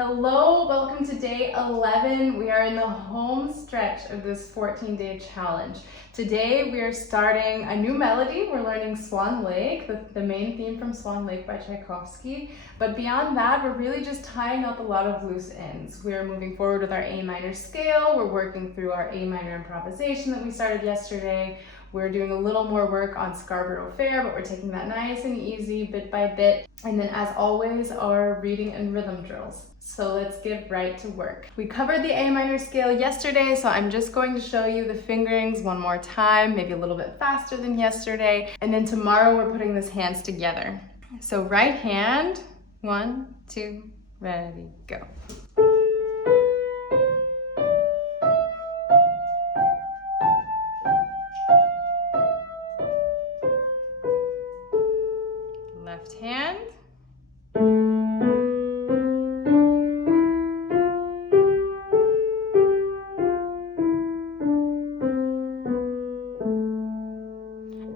Hello, welcome to day 11. We are in the home stretch of this 14-day challenge. Today we are starting a new melody. We're learning Swan Lake, the main theme from Swan Lake by Tchaikovsky. But beyond that, we're really just tying up a lot of loose ends. We're moving forward with our A minor scale. We're working through our A minor improvisation that we started yesterday. We're doing a little more work on Scarborough Fair, but we're taking that nice and easy bit by bit. And then as always, our reading and rhythm drills. So let's get right to work. We covered the A minor scale yesterday, so I'm just going to show you the fingerings one more time, maybe a little bit faster than yesterday. And then tomorrow we're putting these hands together. So right hand, 1, 2, ready, go. Left hand.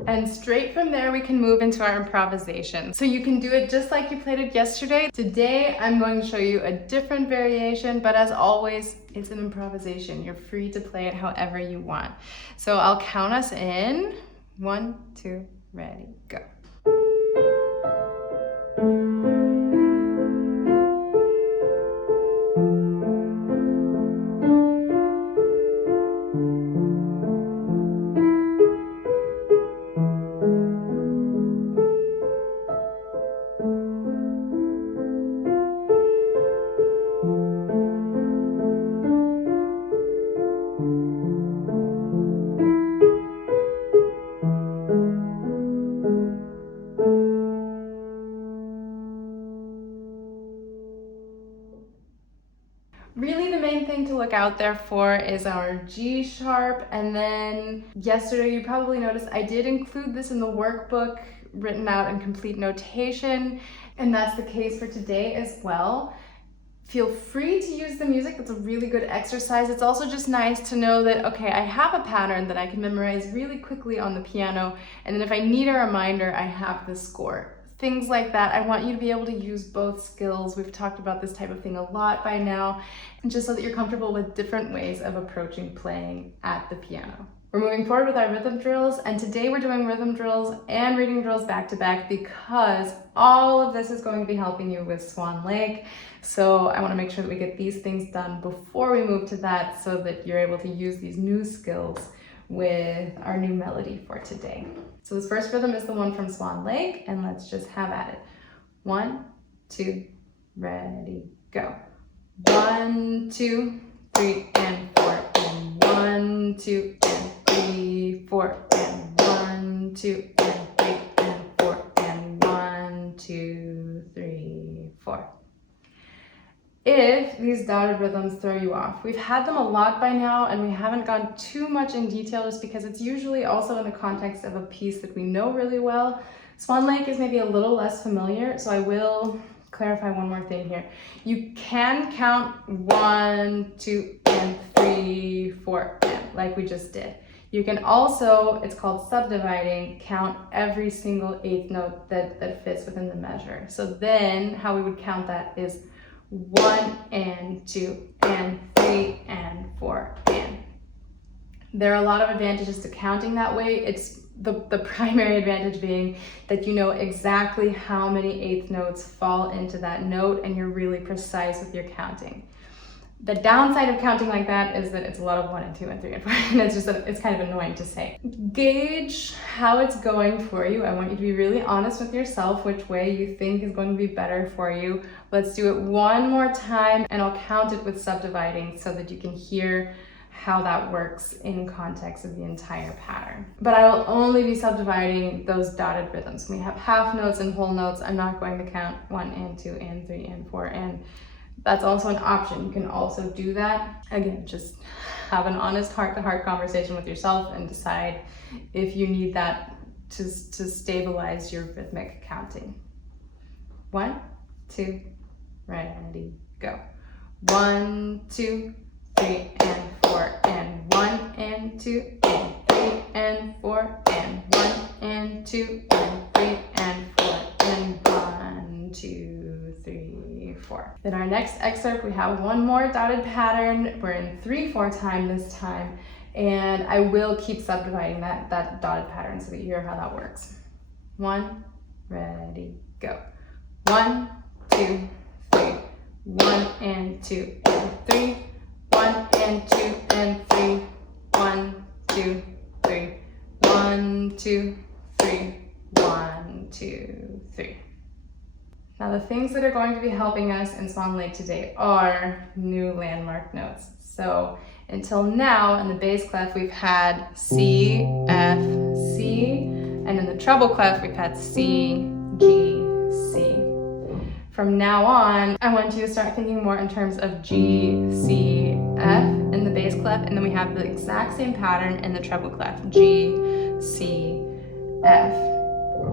And straight from there, we can move into our improvisation. So you can do it just like you played it yesterday. Today, I'm going to show you a different variation, but as always, it's an improvisation. You're free to play it however you want. So I'll count us in. 1, 2, ready, go. Really, the main thing to look out there for is our G sharp, and then yesterday you probably noticed I did include this in the workbook written out in complete notation, and that's the case for today as well. Feel free to use the music. It's a really good exercise. It's also just nice to know that, okay, I have a pattern that I can memorize really quickly on the piano, and then if I need a reminder, I have the score. Things like that. I want you to be able to use both skills. We've talked about this type of thing a lot by now, and just so that you're comfortable with different ways of approaching playing at the piano. We're moving forward with our rhythm drills, and today we're doing rhythm drills and reading drills back to back because all of this is going to be helping you with Swan Lake. So I want to make sure that we get these things done before we move to that so that you're able to use these new skills with our new melody for today. So this first rhythm is the one from Swan Lake, and let's just have at it. 1, 2, ready, go. 1, 2, 3, and 4, and 1, 2, and 3, 4, and 1, 2, and 3, and 4, and 1, 2, 3, 4. If these dotted rhythms throw you off, we've had them a lot by now and we haven't gone too much in detail just because it's usually also in the context of a piece that we know really well. Swan Lake is maybe a little less familiar, so I will clarify one more thing here. You can count 1, 2, and 3, 4, and like we just did. You can also, it's called subdividing, count every single eighth note that fits within the measure. So then how we would count that is 1 and 2 and 3 and 4 and. There are a lot of advantages to counting that way. It's the primary advantage being that you know exactly how many eighth notes fall into that note and you're really precise with your counting. The downside of counting like that is that it's a lot of 1 and 2 and 3 and 4, and it's kind of annoying to say. Gauge how it's going for you. I want you to be really honest with yourself which way you think is going to be better for you. Let's do it one more time, and I'll count it with subdividing so that you can hear how that works in context of the entire pattern. But I will only be subdividing those dotted rhythms. When we have half notes and whole notes, I'm not going to count 1 and 2 and 3 and 4 and. That's also an option. You can also do that. Again, just have an honest heart-to-heart conversation with yourself and decide if you need that to stabilize your rhythmic counting. 1, 2, ready, go. 1, 2, 3, and 4, and 1 and 2, and 3 and 4, and 1 and 2, and 3 and 4, and 1, 2, 3, 4. In our next excerpt, we have one more dotted pattern. We're in 3/4 time this time, and I will keep subdividing that dotted pattern so that you hear how that works. 1, ready, go. 1, 2, 3. 1 and 2 and 3. 1 and 2 and 3. 1, 2, 3. 1, 2, 3. 1, 2, 3. Now the things that are going to be helping us in Swan Lake today are new landmark notes. So until now in the bass clef we've had C, F, C, and in the treble clef we've had C, G, C. From now on, I want you to start thinking more in terms of G, C, F in the bass clef, and then we have the exact same pattern in the treble clef, G, C, F.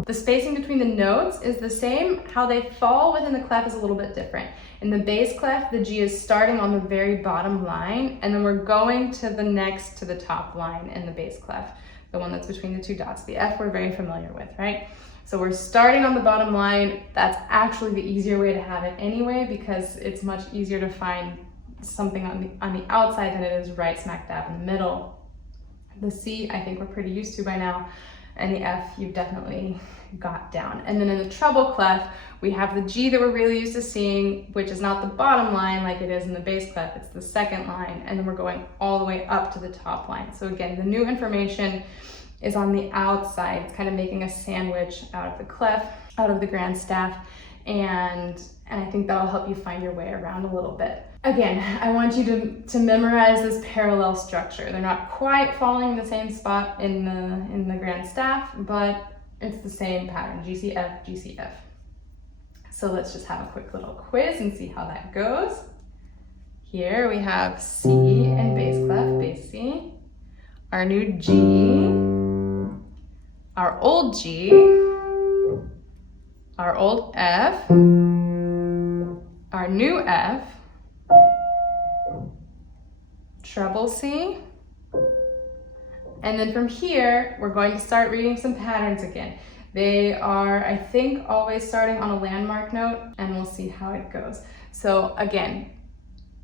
The spacing between the notes is the same. How they fall within the clef is a little bit different. In the bass clef, the G is starting on the very bottom line, and then we're going to the next to the top line in the bass clef, the one that's between the two dots. The F we're very familiar with, right? So we're starting on the bottom line. That's actually the easier way to have it anyway, because it's much easier to find something on the outside than it is right smack dab in the middle. The C, I think we're pretty used to by now. And the F you've definitely got down. And then in the treble clef, we have the G that we're really used to seeing, which is not the bottom line like it is in the bass clef, it's the second line, and then we're going all the way up to the top line. So again, the new information is on the outside. It's kind of making a sandwich out of the clef, out of the grand staff, and I think that'll help you find your way around a little bit. Again, I want you to memorize this parallel structure. They're not quite falling in the same spot in the grand staff, but it's the same pattern, GCF, GCF. So let's just have a quick little quiz and see how that goes. Here we have C and bass clef, bass C, our new G, our old G, our old F, our new F, treble C, and then from here we're going to start reading some patterns again. They are, I think, always starting on a landmark note, and we'll see how it goes. So again,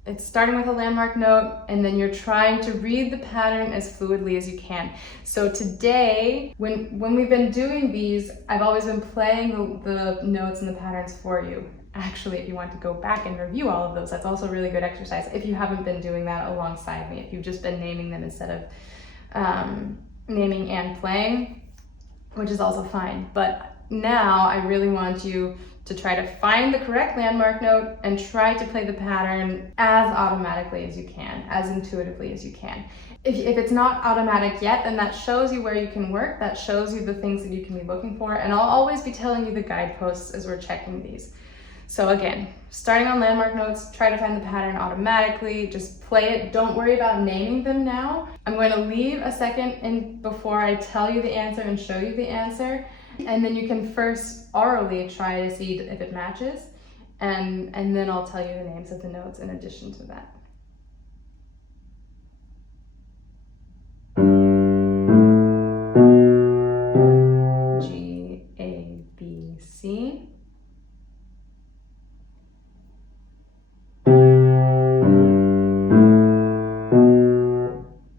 it's starting with a landmark note, and then you're trying to read the pattern as fluidly as you can. So today, when we've been doing these, I've always been playing the notes and the patterns for you. Actually, if you want to go back and review all of those, that's also a really good exercise. If you haven't been doing that alongside me, if you've just been naming them instead of naming and playing, which is also fine. But now I really want you to try to find the correct landmark note and try to play the pattern as automatically as you can, as intuitively as you can. If it's not automatic yet, then that shows you where you can work, that shows you the things that you can be looking for, and I'll always be telling you the guideposts as we're checking these. So again, starting on landmark notes, try to find the pattern automatically, just play it. Don't worry about naming them now. I'm going to leave a second in before I tell you the answer and show you the answer. And then you can first orally try to see if it matches. And then I'll tell you the names of the notes in addition to that. G, A, B, C.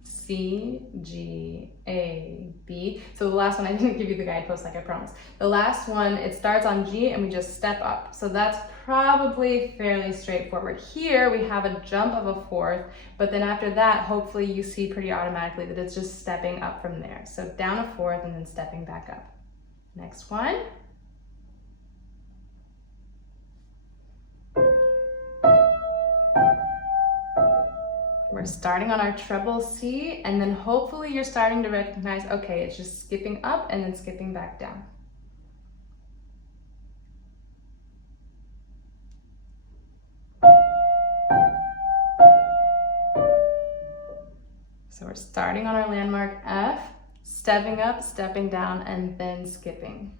C, G, A, B. So the last one, I didn't give you the guidepost like I promised. The last one, it starts on G and we just step up. So that's probably fairly straightforward. Here we have a jump of a fourth, but then after that, hopefully you see pretty automatically that it's just stepping up from there. So down a fourth and then stepping back up. Next one. We're starting on our treble C, and then hopefully you're starting to recognize, okay, it's just skipping up and then skipping back down. So we're starting on our landmark F, stepping up, stepping down, and then skipping.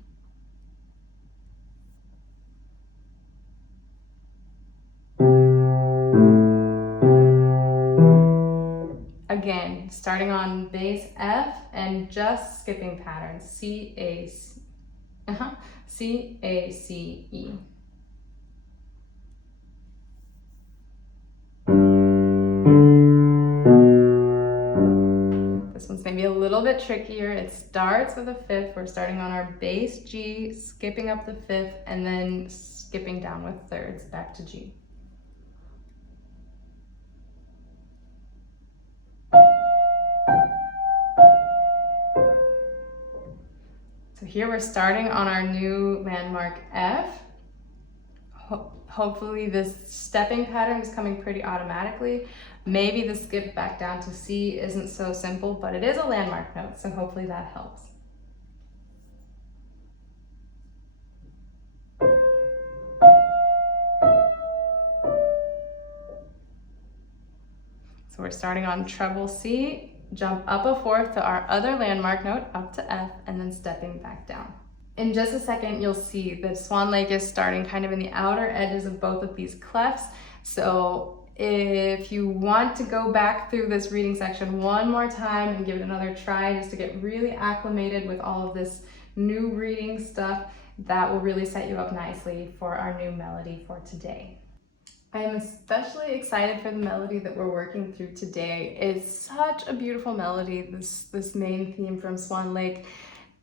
Again, starting on bass F and just skipping patterns, C, A, C, C, A, C, E. bit trickier. It starts with a fifth. We're starting on our bass G, skipping up the fifth, and then skipping down with thirds back to G. So here we're starting on our new landmark F. Hopefully this stepping pattern is coming pretty automatically. Maybe the skip back down to C isn't so simple, but it is a landmark note, so hopefully that helps. So we're starting on treble C, jump up a fourth to our other landmark note, up to F, and then stepping back down. In just a second, you'll see that Swan Lake is starting kind of in the outer edges of both of these clefs. So if you want to go back through this reading section one more time and give it another try just to get really acclimated with all of this new reading stuff, that will really set you up nicely for our new melody for today. I am especially excited for the melody that we're working through today. It's such a beautiful melody, this main theme from Swan Lake,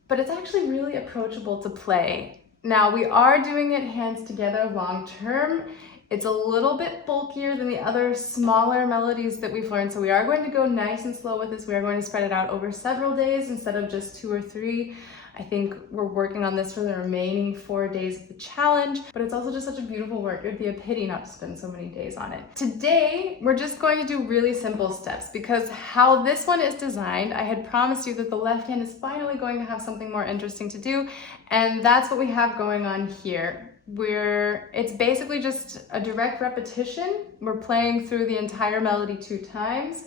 but it's actually really approachable to play. Now, we are doing it hands together long term. It's a little bit bulkier than the other smaller melodies that we've learned, so we are going to go nice and slow with this. We are going to spread it out over several days instead of just 2 or 3. I think we're working on this for the remaining 4 days of the challenge, but it's also just such a beautiful work. It would be a pity not to spend so many days on it. Today, we're just going to do really simple steps because how this one is designed, I had promised you that the left hand is finally going to have something more interesting to do, and that's what we have going on here. It's basically just a direct repetition. We're playing through the entire melody 2 times.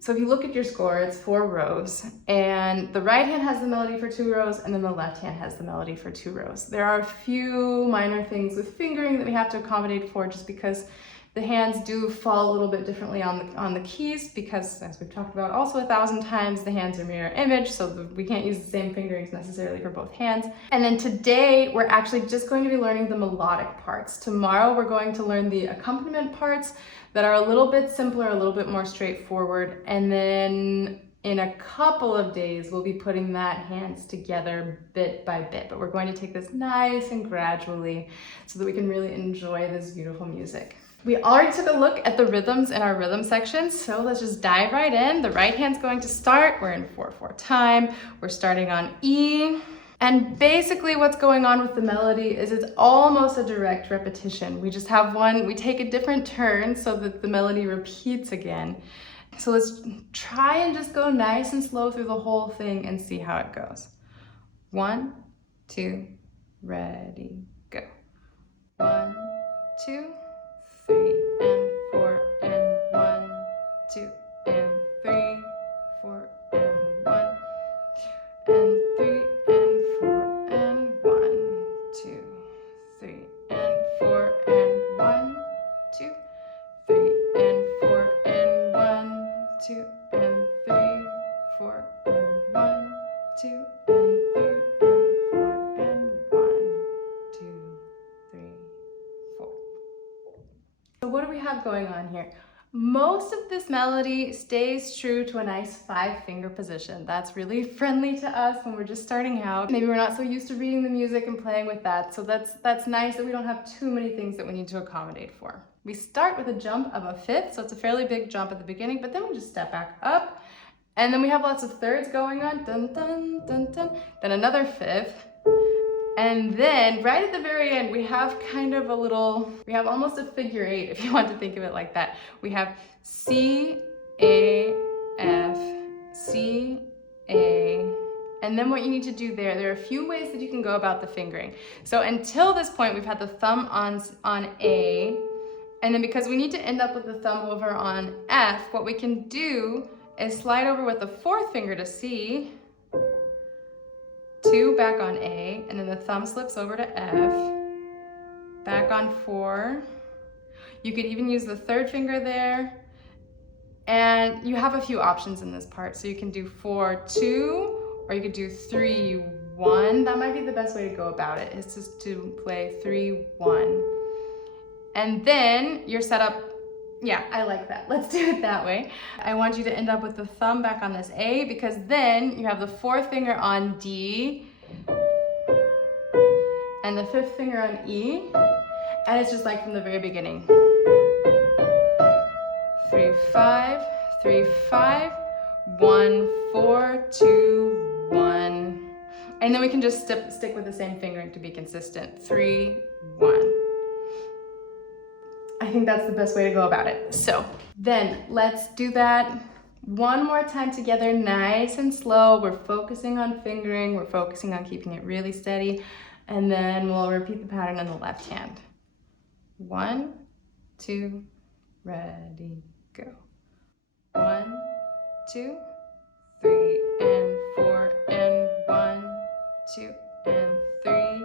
So if you look at your score, it's 4 rows, and the right hand has the melody for 2 rows, and then the left hand has the melody for 2 rows. There are a few minor things with fingering that we have to accommodate for just because the hands do fall a little bit differently on the keys because, as we've talked about also 1,000 times, the hands are mirror image, so we can't use the same fingerings necessarily for both hands. And then today, we're actually just going to be learning the melodic parts. Tomorrow, we're going to learn the accompaniment parts that are a little bit simpler, a little bit more straightforward. And then in a couple of days, we'll be putting that hands together bit by bit. But we're going to take this nice and gradually so that we can really enjoy this beautiful music. We already took a look at the rhythms in our rhythm section, so let's just dive right in. The right hand's going to start. We're in 4/4 time. We're starting on E. And basically what's going on with the melody is it's almost a direct repetition. We just have we take a different turn so that the melody repeats again. So let's try and just go nice and slow through the whole thing and see how it goes. 1, 2, ready, go. 1, 2, 3 and 4 and 1, 2 and 3, 4 and 1 and 3 and 4 and 1, 2, 3 and 4 and 1, 2, 3 and 4 and 1, 2 and 3, 4 and 1, 2 and 3 and 4 and 1, 2, 3, 4. So what do we have going on here? Most of this melody stays true to a nice 5-finger position. That's really friendly to us when we're just starting out. Maybe we're not so used to reading the music and playing with that, so that's nice that we don't have too many things that we need to accommodate for. We start with a jump of a fifth, so it's a fairly big jump at the beginning, but then we just step back up, and then we have lots of thirds going on, dun dun dun dun, then another fifth. And then right at the very end, we have almost a figure 8, if you want to think of it like that. We have C, A, F, C, A, and then what you need to do there are a few ways that you can go about the fingering. So until this point, we've had the thumb on A, and then because we need to end up with the thumb over on F, what we can do is slide over with the 4th finger to C, 2 back on A, and then the thumb slips over to F, back on 4. You could even use the 3rd finger there, and you have a few options in this part. So you can do 4, 2, or you could do 3, 1. That might be the best way to go about it, is just to play 3, 1. And then you're set up Yeah, I like that. Let's do it that way. I want you to end up with the thumb back on this A, because then you have the fourth finger on D and the fifth finger on E. And it's just like from the very beginning. 3, 5, 3, 5, 1, 4, 2, 1. And then we can just stick with the same fingering to be consistent. 3, 1. I think that's the best way to go about it. So then let's do that one more time together, nice and slow. We're focusing on fingering. We're focusing on keeping it really steady. And then we'll repeat the pattern in the left hand. 1, 2, ready, go. 1, 2, 3, and 4, and 1, 2, and 3,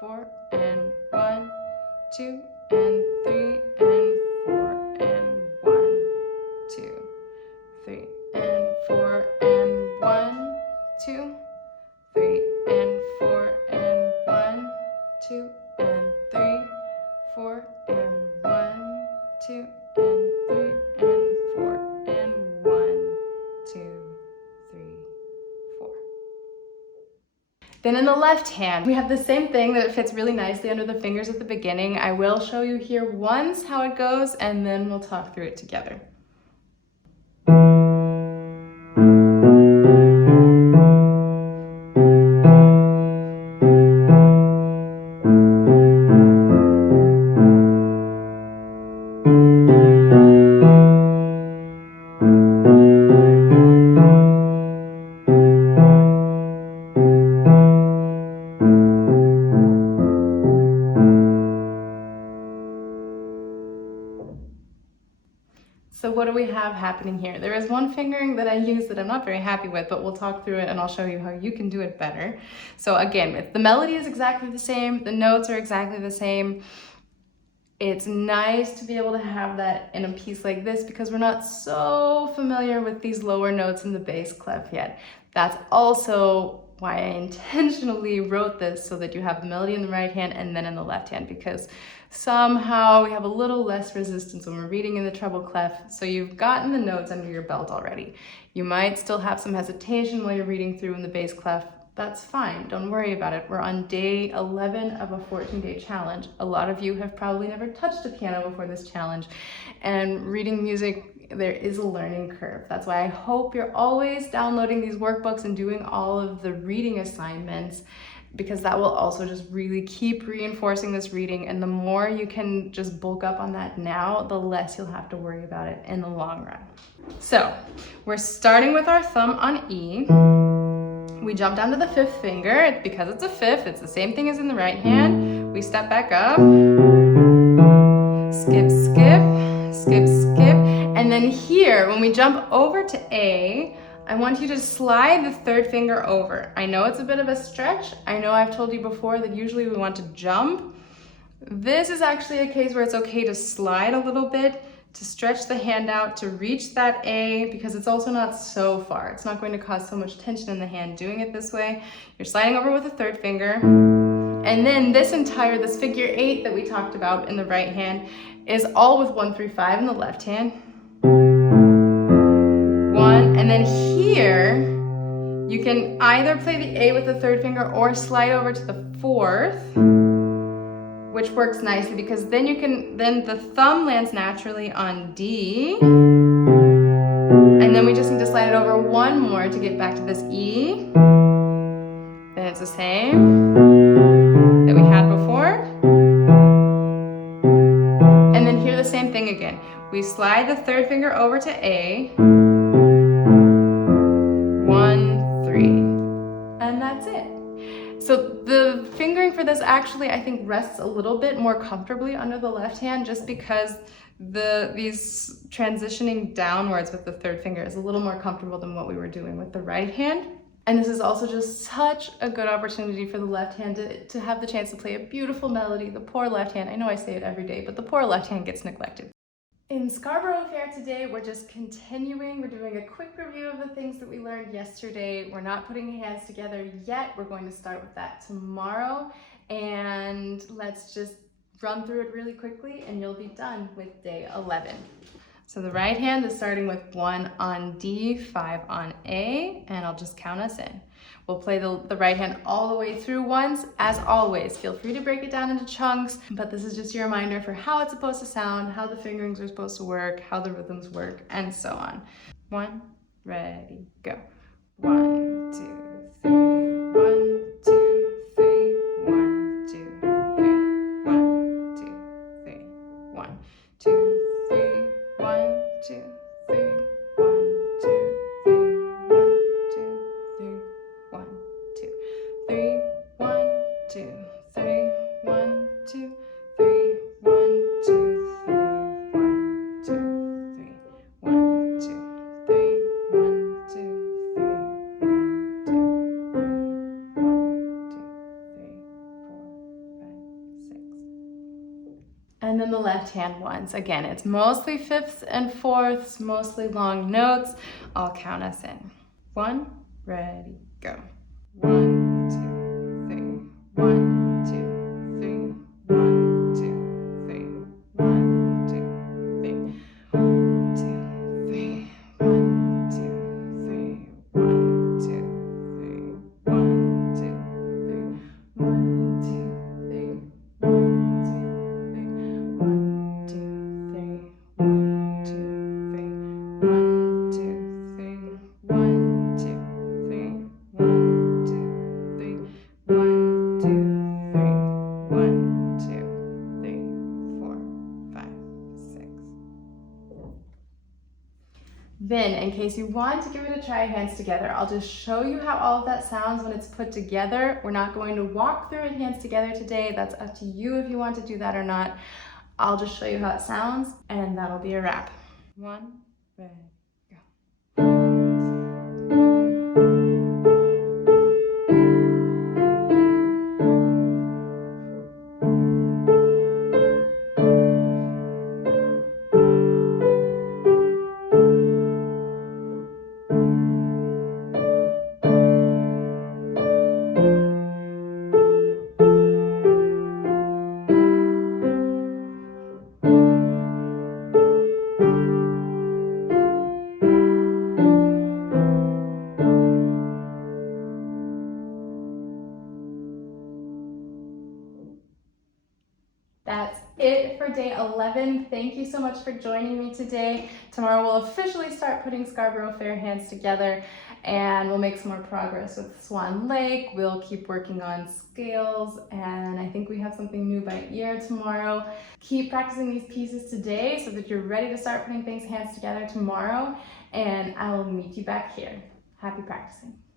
4, and 1, 2, and 3, and 4, and 1, 2, 3, and 4, and 1, 2, 3, and 4, and 1, 2, and 3, 4, and 1, 2, and 3, and 4, and 1, 2, 3, 4. Then in the left hand, we have the same thing that it fits really nicely under the fingers at the beginning. I will show you here once how it goes, and then we'll talk through it together. So what do we have happening here? There is one fingering that I use that I'm not very happy with, but we'll talk through it and I'll show you how you can do it better. So again, if the melody is exactly the same, the notes are exactly the same, it's nice to be able to have that in a piece like this because we're not so familiar with these lower notes in the bass clef yet. That's also why I intentionally wrote this so that you have the melody in the right hand and then in the left hand, because somehow we have a little less resistance when we're reading in the treble clef. So you've gotten the notes under your belt already. You might still have some hesitation while you're reading through in the bass clef. That's fine, don't worry about it. We're on day 11 of a 14-day challenge. A lot of you have probably never touched a piano before this challenge, and reading music, there is a learning curve. That's why I hope you're always downloading these workbooks and doing all of the reading assignments, because that will also just really keep reinforcing this reading, and the more you can just bulk up on that now, the less you'll have to worry about it in the long run. So we're starting with our thumb on E. We jump down to the fifth finger. Because it's a fifth, it's the same thing as in the right hand. We step back up, skip, skip, skip, skip. And then here, when we jump over to A, I want you to slide the third finger over. I know it's a bit of a stretch. I know I've told you before that usually we want to jump. This is actually a case where it's okay to slide a little bit, to stretch the hand out, to reach that A, because it's also not so far. It's not going to cause so much tension in the hand doing it this way. You're sliding over with the third finger. And then this figure 8 that we talked about in the right hand is all with 1, 3, 5 in the left hand. 1, and then here, you can either play the A with the third finger or slide over to the fourth, which works nicely because then the thumb lands naturally on D, and then we just need to slide it over one more to get back to this E. Then it's the same that we had before. And then here the same thing again. We slide the third finger over to A, 1, 3, and that's it. So the fingering for this actually, I think, rests a little bit more comfortably under the left hand, just because these transitioning downwards with the third finger is a little more comfortable than what we were doing with the right hand. And this is also just such a good opportunity for the left hand to have the chance to play a beautiful melody. The poor left hand, I know I say it every day, but the poor left hand gets neglected. In Scarborough Fair today, we're just continuing. We're doing a quick review of the things that we learned yesterday. We're not putting hands together yet. We're going to start with that tomorrow. And let's just run through it really quickly and you'll be done with day 11. So the right hand is starting with 1 on D, 5 on A, and I'll just count us in. We'll play the right hand all the way through once. As always, feel free to break it down into chunks, but this is just your reminder for how it's supposed to sound, how the fingerings are supposed to work, how the rhythms work, and so on. 1, ready, go. 1, 2, 3, 1, 2, 3, 1, 2, 3, 1, 2, 3, 1, 2, 3, 1, 2, 3, 1, 2, 3, 1, 2, 3, 1, 2, 3, 1, 2, 3, 1, 2, 3, 1, 2, 3, 1, 2, 3, 1, 2, 3, 1, 2, 3, 4, 5, 6. And then the left hand ones. Again, it's mostly fifths and fourths, mostly long notes. I'll count us in. 1, ready, go. 1, 2, 3, 1, 2, 3, 1, 2, 3, 1, 2, 3, 1, 2, 3, 1, 2, 3, 1, 2, 3, 1, 2, 3, 1, 2, 3, 1, 2, 1, 2, 3, 1, 2, 3, 1, 2, 3, 1, 2, 3, 1, 2, 3, 1, 2, 3, 1, 2, 3, 4, 5, 6. Then, in case you want to give it a try hands together, I'll just show you how all of that sounds when it's put together. We're not going to walk through it hands together today. That's up to you if you want to do that or not. I'll just show you how it sounds, and that'll be a wrap. 1, ready, go. That's it for day 11. Thank you so much for joining me today. Tomorrow we'll officially start putting Scarborough Fair hands together and we'll make some more progress with Swan Lake. We'll keep working on scales and I think we have something new by ear tomorrow. Keep practicing these pieces today so that you're ready to start putting things hands together tomorrow, and I will meet you back here. Happy practicing.